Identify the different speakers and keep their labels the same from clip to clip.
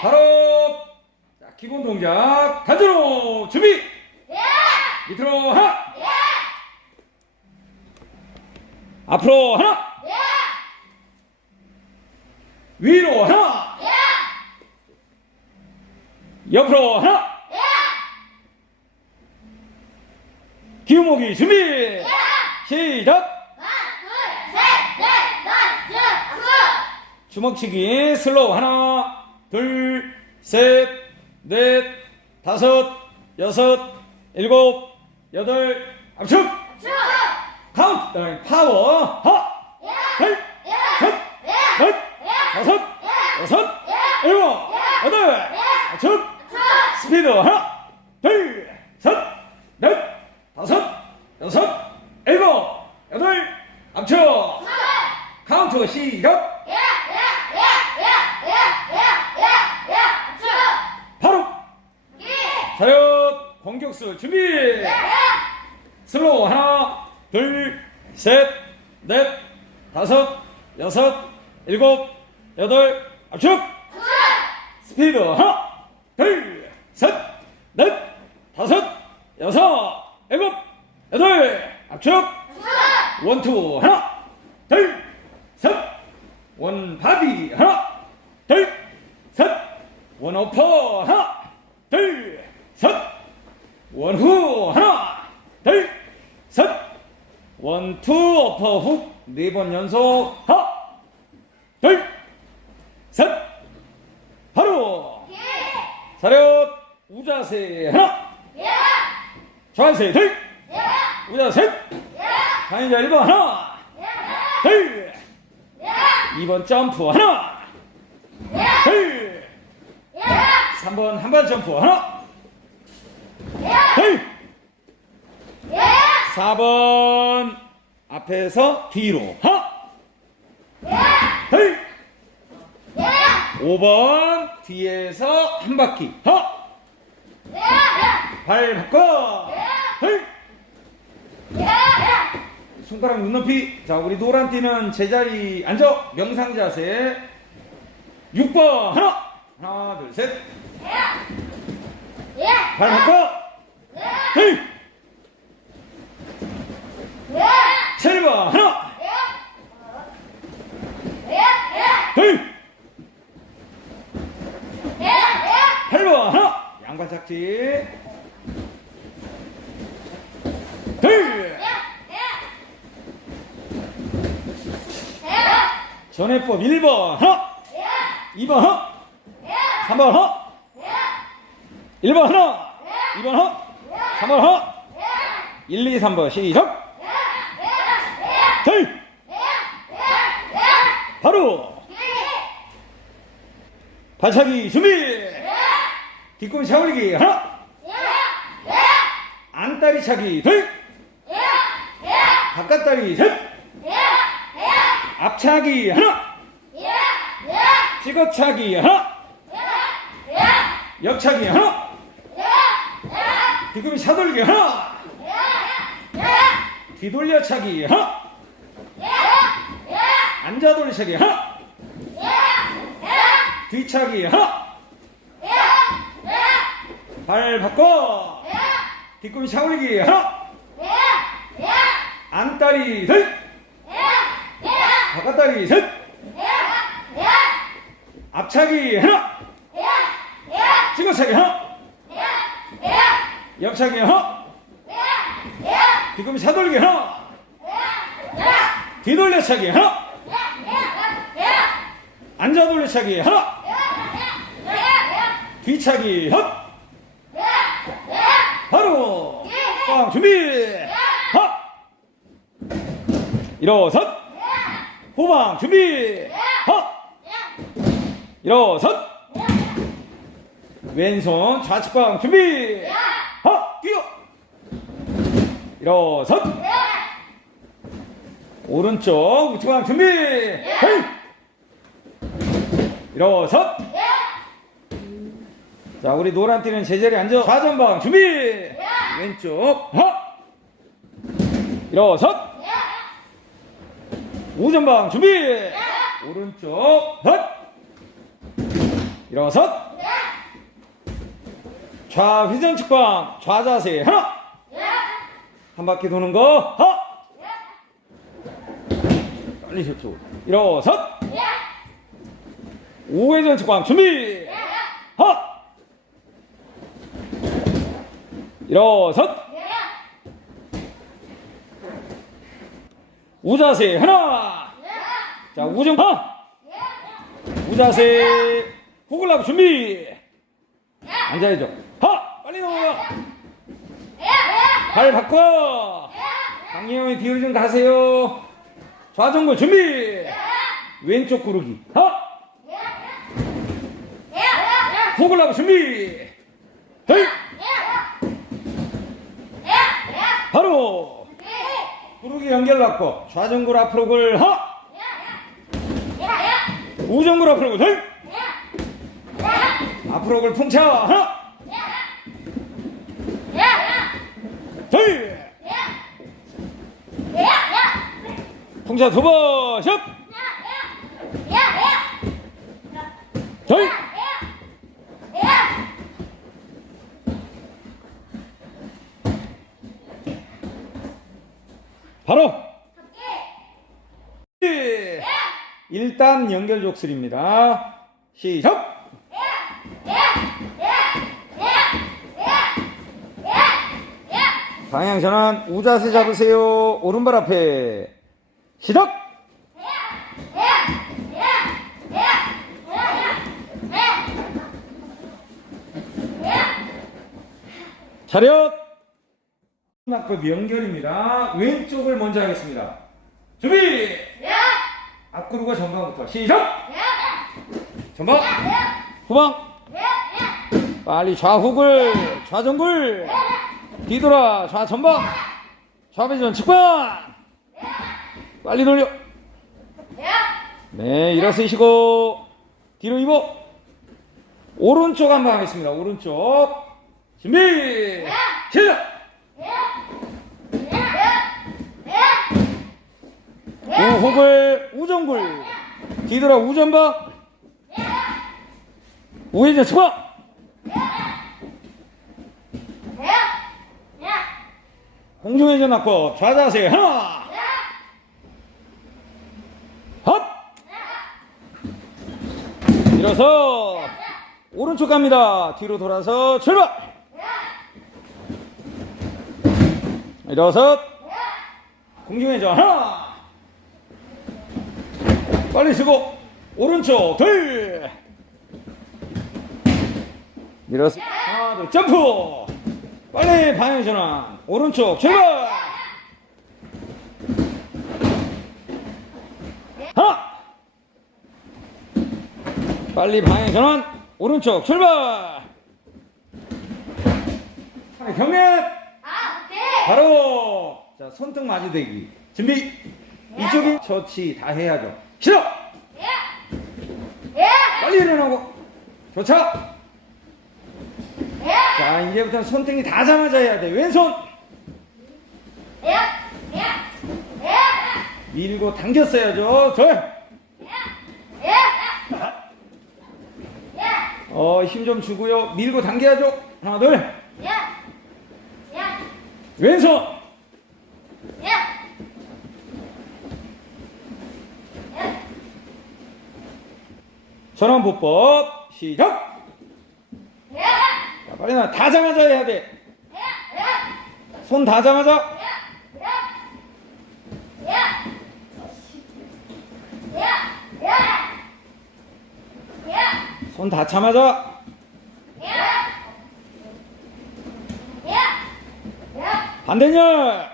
Speaker 1: 바로 자, 기본 동작 단전호 준비. 밑으로 하나. 앞으로 하나. 위로 하나. 옆으로 하나. 기우모기 준비. 시작. 주먹치기 슬로우 하나 둘 셋 넷 다섯 여섯 일곱 여덟 압축 카운트 파워 하 둘 셋 넷 다섯 여섯 일곱 여덟! 압축 스피드 하나 둘셋넷 다섯 여섯 일곱 여덟 압축 카운트 시작 바로 차렷 공격수 준비 슬로우 하나 둘셋넷 다섯 여섯 일곱 여덟 압축! 스피드 하나 둘 셋 넷 다섯 여섯 일곱 여덟! 압축! 원투 하나 둘 셋 원 바디 하나 둘 셋 원오퍼 하나 둘 셋 원후 하나 둘 셋 원투 어퍼 훅 네 번 연속 하나 둘셋 바로 차렷 우자세 하나. 좌세 둘. 우자세 강인자 1번 하나. 둘. 2번 점프 하나. 둘. 3번 한발 점프 하나. 둘. 4번 앞에서 뒤로 하나. 둘. 5번 뒤에서 한 바퀴 하나 발 바꿔! 둘 손가락 눈높이. 자 우리 노란띠는 제자리 앉아 명상 자세. 6번. 하나! 하나 둘 셋 발 바꿔! 둘 7번. 하나! 둘 8번. 하나! 양발 착지 둘 전해법 1번 하나 2번 하나 3번 하나 1번 하나 2번 하나 3번 하나 1, 2, 3번 시작! 둘 바로! 발차기 준비! 뒷꿈 샤올리기 하나 안다리 차기 둘 바깥다리 셋 앞차기 하나. 찍어차기 하나. 옆차기 하나. 뒤꿈치 차돌기 하나. 뒤돌려차기 하나. 앉아돌리차기 하나. 뒤차기 하나. 발 바꿔. 뒤꿈치 차올리기 하나. 안다리 셋 바깥다리 셋 앞차기 하나 찍어차기 하나 옆차기 하나 뒤꿈치 차돌기 하나 뒤돌려차기 하나 앉아 돌려차기 하나 뒤차기 헛 바로 꽝 준비 헛 일어선 후방 준비! 헛 일어선! 왼손 좌측방 준비! 헛 뛰어! 일어선! 오른쪽 우측방 준비! 헤이! 일어선! 자 우리 노란띠는 제자리 앉아 좌전방 준비! 왼쪽! 헛 일어선 우전방 준비! 오른쪽 헛! 일어선 좌회전 측방 좌자세 하나! 한 바퀴 도는 거 하! 빨리 저쪽. 일어서 우회전 측방 준비! 하! 일어서 우자세 하나 자 우정 하! 우자세 호글라브 준비 앉아야죠 하! 빨리 넘어가 발 바꿔 강예원이 뒤로 좀 가세요 좌정골 준비 왼쪽 구르기 하! 호글라브 준비 헤이 바로 구르기 연결 받고 좌정골 앞으로 골 하! 우정골 앞으로 골 헤이 앞으로 골 풍차 하나 헤이 풍차 두번 샷! 헤이 바로 예. 일단 연결 족술입니다. 시작! 방향 전환 우자세 잡으세요. 오른발 앞에 시작! 차렷! 낙법 연결입니다. 왼쪽을 먼저 하겠습니다. 준비! 앞구르고 전방부터 시작! 전방! 후방! 빨리 좌훅을 좌정굴 뒤돌아 좌전방! 좌회전 측방 빨리 돌려! 네 일어서시고 뒤로 이복 오른쪽 한번 하겠습니다. 오른쪽. 준비! 시작 우혹을 우정굴 뒤돌아 우전방 우회전 측방 공중회전 낙법 좌자세 하나. 헛! 일어서. 오른쪽 갑니다. 뒤로 돌아서 출발. 일어서. 공중회전 하나 빨리 쓰고 오른쪽 둘. 일어서 하나 둘 점프. 빨리 방향 전환. 오른쪽 출발. 하나. 빨리 방향 전환. 오른쪽 출발. 경례. 바로. 자 손등 마주대기. 준비. 이쪽이 처치 다 해야죠 빨리 일어나고. 교차 자 이제부터는 손등이 다 잡아져 해야 돼. 왼손. 밀고 당겼어야죠. 저어힘 좀 주고요. 밀고 당겨야죠. 하나 둘. 왼손 전원보법 시작! 자, 빨리 나다 잡아져 해야 돼 손 다 잡아져 손다 참아져 반대열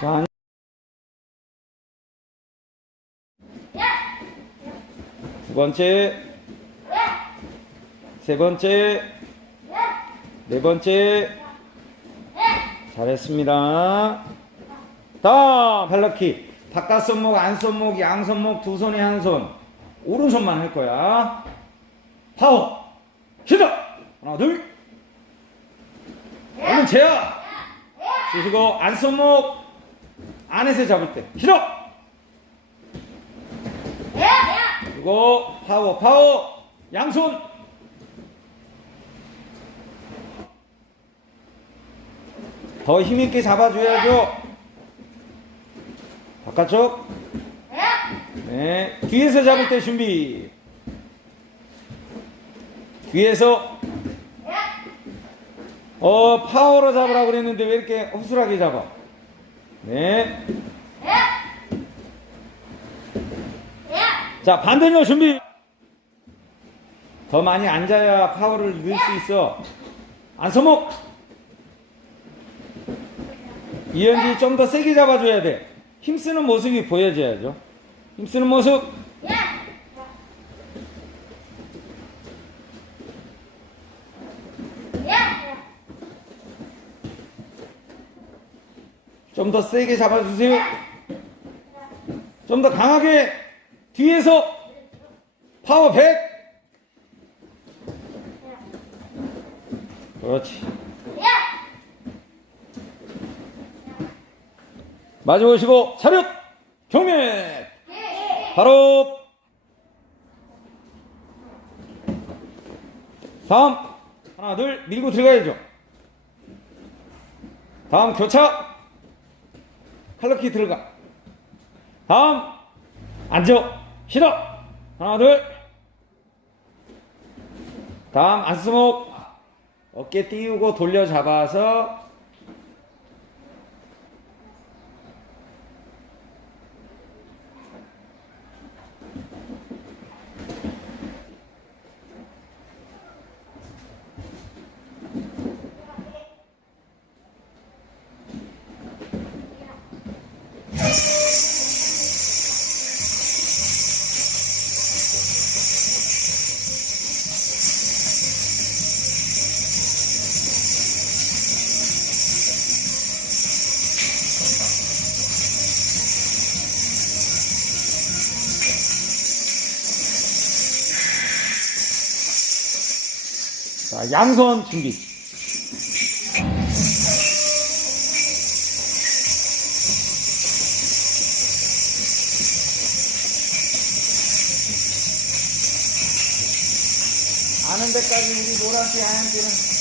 Speaker 1: 자, 두 번째, 세 번째, 네 번째, 잘했습니다. 다음, 발라키. 바깥 손목, 안 손목, 양 손목, 두 손에 한 손. 오른손만 할 거야. 파워. 시작! 하나, 둘. 얼른 재야. 주시고 안 손목 안에서 잡을 때 실어 그리고 파워 파워 양손. 더 힘있게 잡아줘야죠. 바깥쪽. 네 뒤에서 잡을 때 준비. 뒤에서. 어 파워로 잡으라고 그랬는데 왜 이렇게 허술하게 잡아? 네 자, 반대로 준비. 더 많이 앉아야 파워를 넣을 수 있어. 안서목. 이현지 좀더 세게 잡아줘야 돼. 힘쓰는 모습이 보여져야죠. 힘쓰는 모습. 좀 더 세게 잡아주세요. 좀 더 강하게 뒤에서 파워 100. 그렇지. 마주 오시고 차렷. 경례. 바로. 다음. 하나 둘 밀고 들어가야죠. 다음 교차. 칼로키 들어가. 다음. 앉아 실어 하나 둘. 다음 안수목. 어깨 띄우고 돌려 잡아서 자 양손 준비. 아는 데까지 우리 노란띠 하얀띠는